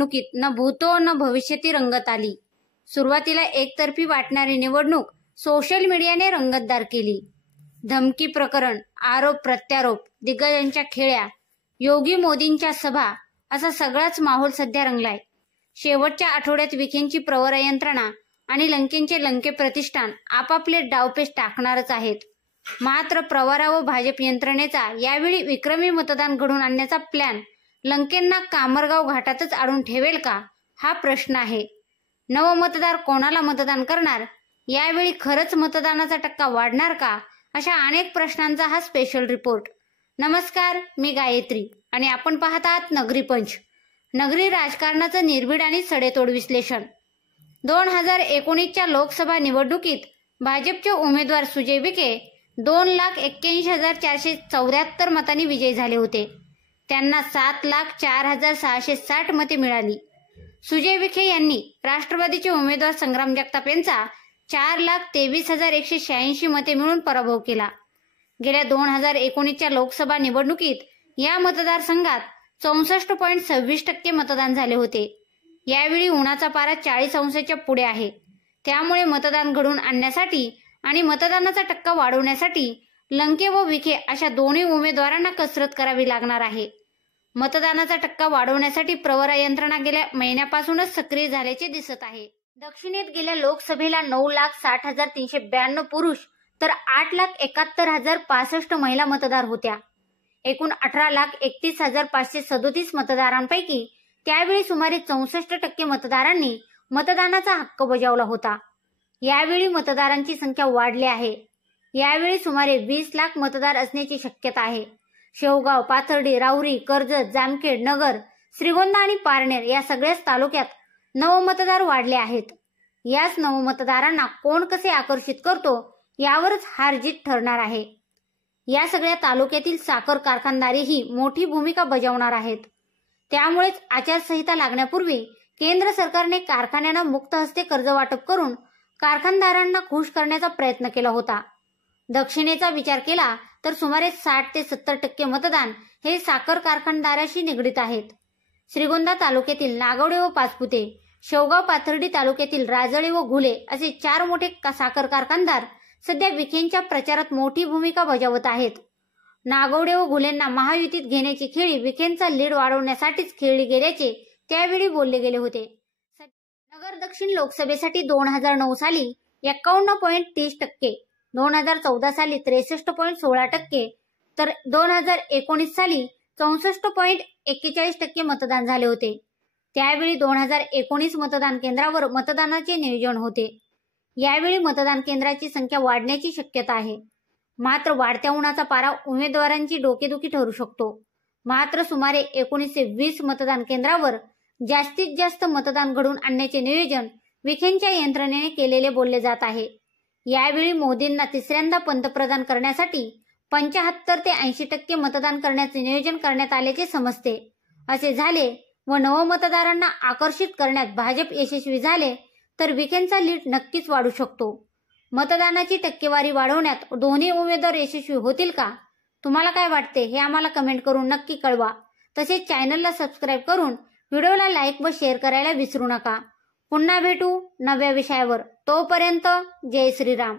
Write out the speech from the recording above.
निवडणुकीत न भूतो न भविष्यती रंगत आली। सुरुवातीला एकतर्फी वाटणारी निवडणूक सोशल मीडियाने रंगतदार केली। धमकी प्रकरण, आरोप प्रत्यारोप, दिग्गजांच्या खेळ्या, योगी मोदींच्या सभा असा सगळाच माहोल सध्या रंगलाय। शेवटच्या आठवड्यात विखेंची प्रवरा यंत्रणा आणि लंकेंचे लंके प्रतिष्ठान आपापले डावपेच टाकणारच आहेत। मात्र प्रवरा व भाजप यंत्रणेचा यावेळी विक्रमी मतदान घडून आणण्याचा प्लॅन लंकेंना कामरगाव घाटातच अडवून ठेवेल का, हा प्रश्न आहे। नवमतदार कोणाला मतदान करणार, यावेळी खरंच मतदानाचा टक्का वाढणार का, अशा अनेक प्रश्नांचा हा स्पेशल रिपोर्ट। नमस्कार, मी गायत्री आणि आपण पाहत आहात नगरी पंच। नगरी राजकारणाचं निर्भीड आणि सडेतोड विश्लेषण। 2019च्या लोकसभा निवडणुकीत भाजपचे उमेदवार सुजय विखे 2,81,474 मतांनी विजयी झाले होते। त्यांना 7,04,660 मते मिळाली। सुजय विखे यांनी राष्ट्रवादीचे उमेदवार संग्राम जगताप यांचा 4,23,186 मते मिळून पराभव केला। गेल्या 2019च्या लोकसभा निवडणुकीत या मतदारसंघात 64.26% मतदान झाले होते। यावेळी उन्हाचा पारा 40 अंशाच्या पुढे आहे। त्यामुळे मतदान घडवून आणण्यासाठी आणि मतदानाचा टक्का वाढवण्यासाठी लंके व विखे अशा दोन्ही उमेदवारांना कसरत करावी लागणार आहे। मतदानाचा टक्का वाढवण्यासाठी प्रवरा यंत्रणा गेल्या महिन्यापासूनच सक्रिय झाल्याचे दिसत आहे। दक्षिणेत गेल्या लोकसभेला 9,60,392 पुरुष तर 8,71,065 महिला मतदार होत्या। एकूण 18,31,537 मतदारांपैकी त्यावेळी सुमारे 64% मतदारांनी मतदानाचा हक्क बजावला होता। यावेळी मतदारांची संख्या वाढली आहे। यावेळी सुमारे 20 लाख मतदार असण्याची शक्यता आहे। शेवगाव, पाथर्डी, राहुरी, कर्जत, जामखेड, नगर, श्रीगोंदा आणि पारनेर या सगळ्याच तालुक्यात नवमतदार वाढले आहेत। याच नवमतदारांना कोण कसे आकर्षित करतो यावरच हारजीत ठरणार आहे। या सगळ्या तालुक्यातील साखर कारखानदारीही मोठी भूमिका बजावणार आहेत। त्यामुळेच आचारसंहिता लागण्यापूर्वी केंद्र सरकारने कारखान्यांना मुक्त हस्ते कर्ज वाटप करून कारखानदारांना खुश करण्याचा प्रयत्न केला होता। दक्षिणेचा विचार केला तर सुमारे 60 ते 70% मतदान हे साखर कारखानदाराशी निगडीत आहेत। श्रीगोंदा तालुक्यातील नागवडे व पाचपुते, शेवगाव पाथर्डी तालुक्यातील राजळे व घुले असे 4 मोठे साखर कारखानदार सध्या विखेंच्या प्रचारात मोठी भूमिका बजावत आहेत। नागवडे व घुलेंना महायुतीत घेण्याची खेळी विखेंचा लीड वाढवण्यासाठीच खेळली गेल्याचे त्यावेळी बोलले गेले होते। नगर दक्षिण लोकसभेसाठी 2009 साली 51.30%, 2014 साली 63.16% तर 2019 साली 64.41% मतदान झाले होते। त्यावेळी 2019 मतदान केंद्रावर मतदानाचे नियोजन होते। यावेळी मतदान केंद्राची संख्या वाढण्याची शक्यता आहे। मात्र वाढत्या उन्हाचा पारा उमेदवारांची डोकेदुखी ठरू शकतो। मात्र सुमारे 19 ते 20 मतदान केंद्रावर जास्तीत जास्त मतदान घडवून आणण्याचे नियोजन विखेंच्या यंत्रणेने केलेले बोलले जात आहे। यावेळी मोदींना तिसऱ्यांदा पंतप्रधान करण्यासाठी 75 ते 80% मतदान करण्याचे नियोजन करण्यात आल्याचे समजते। असे झाले व नवमतदारांना आकर्षित करण्यात भाजप यशस्वी झाले तर विखेंचा लीड नक्कीच वाढू शकतो। मतदानाची टक्केवारी वाढवण्यात दोन्ही उमेदवार यशस्वी होतील का? तुम्हाला काय वाटते हे आम्हाला कमेंट करून नक्की कळवा। तसेच चॅनलला सबस्क्राईब करून व्हिडिओला लाईक व शेअर करायला विसरू नका। पुन्हा भेटू नव्या विषयावर। तोपर्यंत जय श्रीराम।